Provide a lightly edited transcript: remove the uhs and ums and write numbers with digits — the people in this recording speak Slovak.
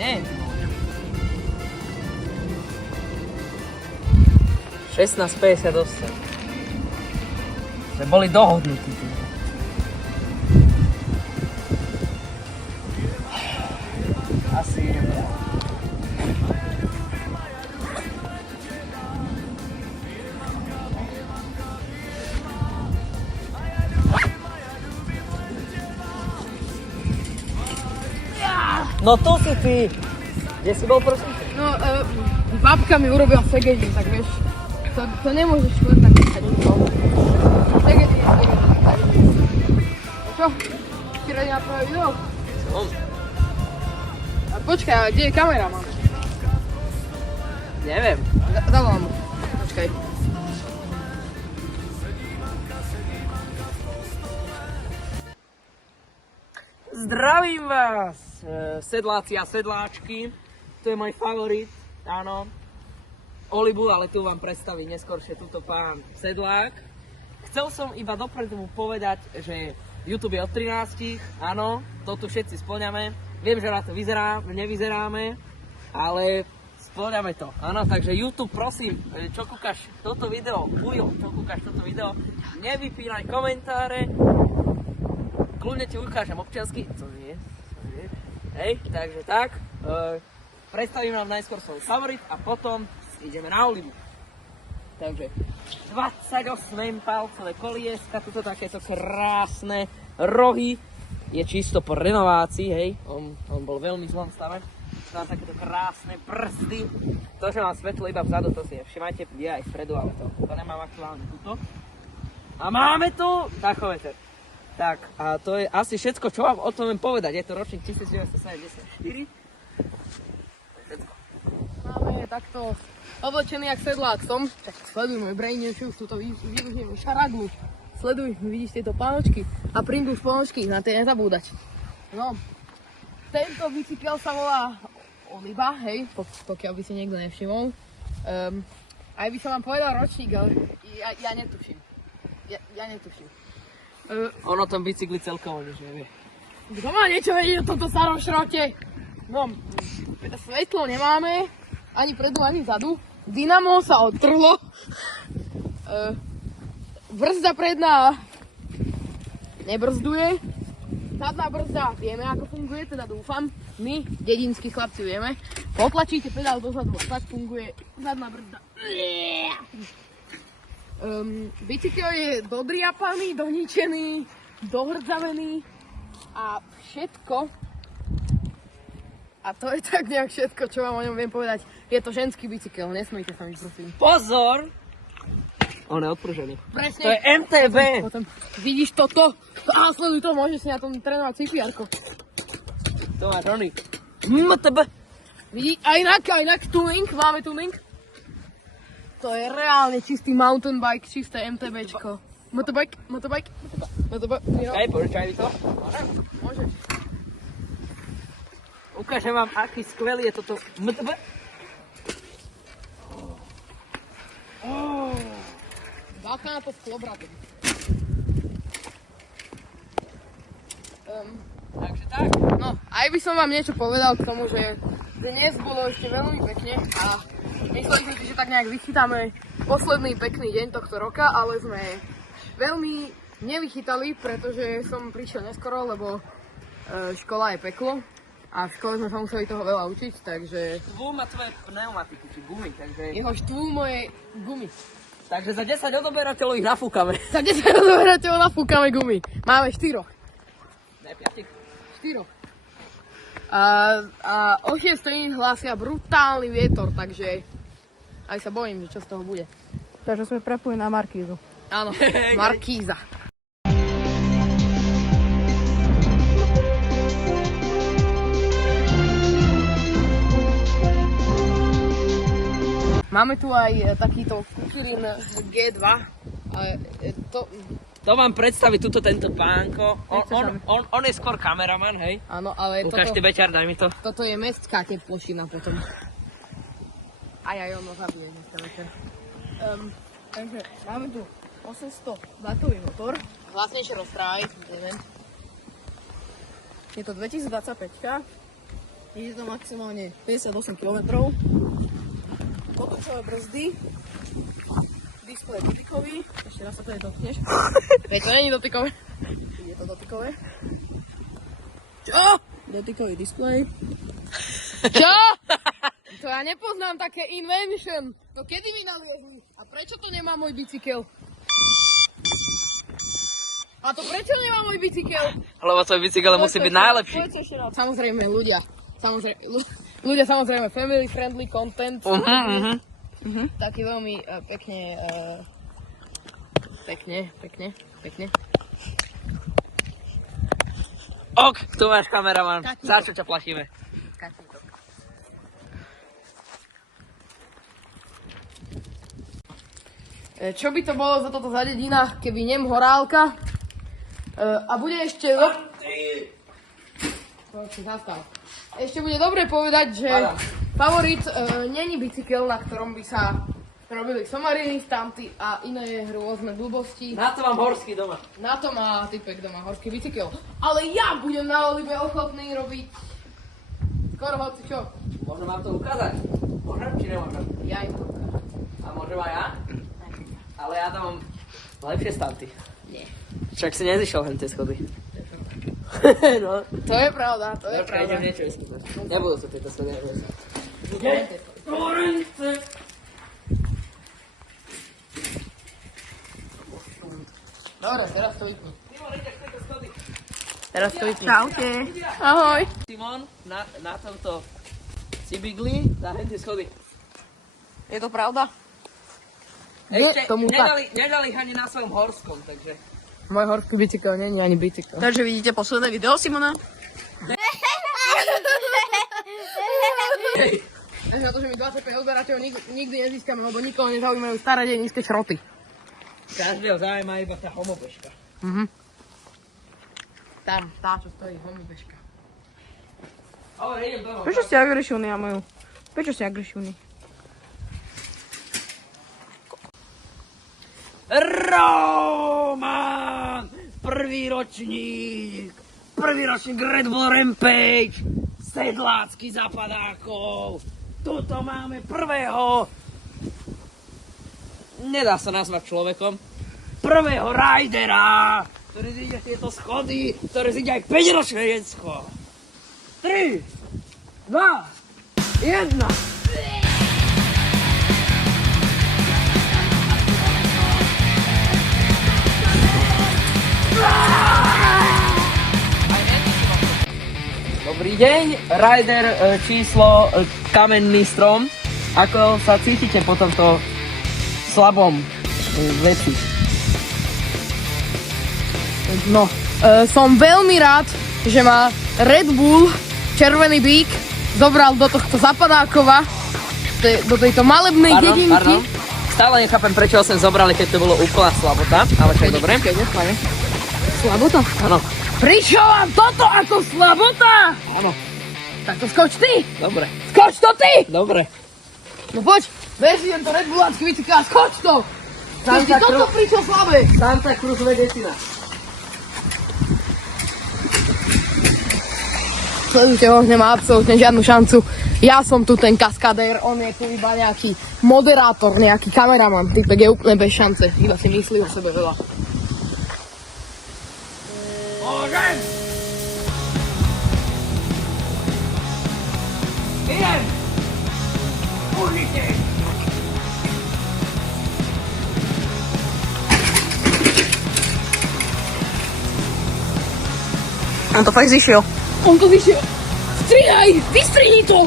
Nie. 16,58. Sme boli dohodnutí. Asi idem. No tu si ty. Kde si bol, prosím? No, babka mi urobila segedin, tak vieš. To nemôžeš skôr tak nechať. Segedin. Čo? Ti radi na prvé video? Som. Počkaj, kde je kamera, mám? Neviem. Zavolám mu. Počkaj. Zdravím vás, sedláci a sedláčky. To je môj favorit, áno. Olibu, ale tu vám predstaví neskôršie túto pán Sedlák. Chcel som iba dopredu mu povedať, že YouTube je od 13, áno, to tu všetci spĺňame. Viem, že na to nevyzeráme, ale spĺňame to, áno. Takže YouTube, prosím, čo kúkaš toto video, Ujo, čo kúkaš toto video, nevypínaj komentáre. Kľudne ti ukážem občiansky, co nie. Hej, takže tak. Predstavím vám najskôr svoj favorit a potom ideme na Olibu. Takže 28 palcové kolieska, tuto takéto krásne rohy. Je čisto po renovácii, hej. On bol veľmi zlom stave. Tam takéto krásne brzdy. To, že mám svetlo iba vzadu, to si nevšimajte, je aj vpredu, ale to nemám aktuálne tuto. A máme tu tachometer. Tak, a to je asi všetko, čo vám o tom viem povedať. Je to ročník 1974. Všetko. Máme takto oblečený jak sedlák som. Tak sleduj môj brainčuk, túto využijeme šaraglu. Sleduj, vidíš tieto pánočky a prindu ponožky, na tie nezabúdať. No, tento bicykel sa volá Oliba, hej, pokiaľ by si niekto nevšimol. Aj by som vám povedal ročník, ale ja netuším. Ja netuším. On o tom bicykli celkovo nič nevie. Kto má niečo vedieť o tomto starom šrote? No, svetlo nemáme, ani predu, ani vzadu. Dynamo sa odtrhlo. Brzda predná nebrzduje. Zadná brzda vieme, ako funguje, teda dúfam. My, dedinskí chlapci, vieme. Potlačíte pedál dozadu a tak funguje zadná brzda. Bicykel je dodriapaný, doničený, dohrdzavený a všetko. A to je tak nejak všetko, čo vám o ňom viem povedať. Je to ženský bicykel, nesmejte sa mi, prosím. Pozor! On je odpružený. Presne. To je MTB! Potom vidíš toto? A sleduj to, môžeš si na tom trénovať CPR-ko. To máš oný. MTB! Vidíš, a inak tuning, máme tuning. To je reálne čistý mountain bike, čisté MTBčko. Motobike. Hej, požičaj mi to. Môžeš. Ukážem vám, aký skvelý je toto MTB. Bacha na to sklobratom. Takže tak. No, aj by som vám niečo povedal k tomu, že dnes bolo ešte veľmi pekne a mysleli sme si, že tak nejak vychytáme posledný pekný deň tohto roka, ale sme veľmi nevychytali, pretože som prišiel neskoro, lebo škola je peklo a v škole sme sa museli toho veľa učiť, takže... Štvú ma tvoje pneumatiky, či gumy, takže... Jeho štvú moje gumy. Takže za 10 odoberateľov ich nafúkame. Za 10 odoberateľov nafúkame gumy. Máme 4. Ne, 5. 4. A o 6 hlásia brutálny vietor, takže aj sa bojím, že čo z toho bude. Takže sme prepojili na Markízu. Áno, Markíza. Máme tu aj takýto Kukirin G2. To vám predstaví tento pánko. On je skôr kameraman, hej? Áno, ale Ukáž ty, Beťar, daj mi to. toto je mestská teplošina potom. Aj ono zabije dneska večer. Takže máme tu 800 W motor. Hlasnejšie rozprávaj, neviem. Je to 2025. Ide to maximálne 58 km. Potúčové brzdy. Displej dotykový. Ešte raz sa to dotkneš. Veď to není dotykové. Je to dotykové. Čo? Dotykový displej. Čo? To ja nepoznám také invention. To kedy mi naliezli? A prečo to nemá môj bicykel? A to prečo nemá môj bicykel? Lebo tvoj bicykel musí byť najlepší. Samozrejme, ľudia. Samozrejme, family friendly content. Taký veľmi pekne. Ok, tu máš kameraman. Za čo ťa platíme? Čo by to bolo za toto za dedina, keby nem horálka? A bude ešte... Ešte bude dobre povedať, že favorit není bicykel, na ktorom by sa robili somariny, stanty a iné rôzne blbosti. Na to mám horský doma. Na to má typek doma horský bicykel. Ale ja budem na Olive ochotný robiť skoro hoci čo. Môžem vám to ukázať? Môžem či nemôžem? Ja im to ukážem. A môžem aj ja? Ale ja tam mám lepšie stanty. Nie. Však si nezišiel hen tie schody. No. To je pravda, to je Počkaj, pravda. idem niečo vyskúšať. Nebudú sa tieto schody. Dobre, teraz to vypni. Teraz to vypni. Čaute. Ahoj. Simon, na tomto cibigli dá hen tie schody. Je to pravda? Ešte tomu tak. nedali ich ani na svojom horskom, takže... Môj horský bicykel nie je ani bicykel. Takže vidíte posledné video Simona. Až na to, že my 25 odberateľov nikdy nezískame, lebo nikoho nezaujímajú staré dedinské šroty. Každého zaujíma iba tá homobežka. Tam, tá, čo stojí, homobežka. Ale idem domov. Prečo ste agresívni, Amajú? Prečo ste agresívni? Roman! Prvý ročník Red Bull Rampage, sedlácky zapadákov. Tuto máme prvého, nedá sa nazvať človekom, prvého rajdera, ktorý zíde tieto schody, ktorý zíde aj 5-ročné decko. 3, 2, 1. Dobrý deň, rider číslo Kamenný strom. Ako sa cítite po tomto slabom veci? No, som veľmi rád, že ma Red Bull, červený bík, zobral do tohto Zapadákova, do tejto malebnej dedinky. Stále nechápem, prečo ho sem zobrali, keď to bolo úplná slabota, ale čo je dobré. Slabota? Áno. Prišlo vám toto ako slabota? Áno. Tak to skoč ty! Dobre. Skoč to ty! Dobre. No poď, verzi tento Red Bullácky bicykel a skoč to! Keď ti toto prišlo slabé! Santa Cruz Vedecina. Sledujte ho, nemá absolútne žiadnu šancu. Ja som tu ten kaskadér, on je tu iba nejaký moderátor, nejaký kameraman. Typek je úplne bez šance, iba si myslí o sebe veľa. Môžem! Idem! Užite! On to fakt zišiel. On to vyšiel. Strihaj! Vystrihni to!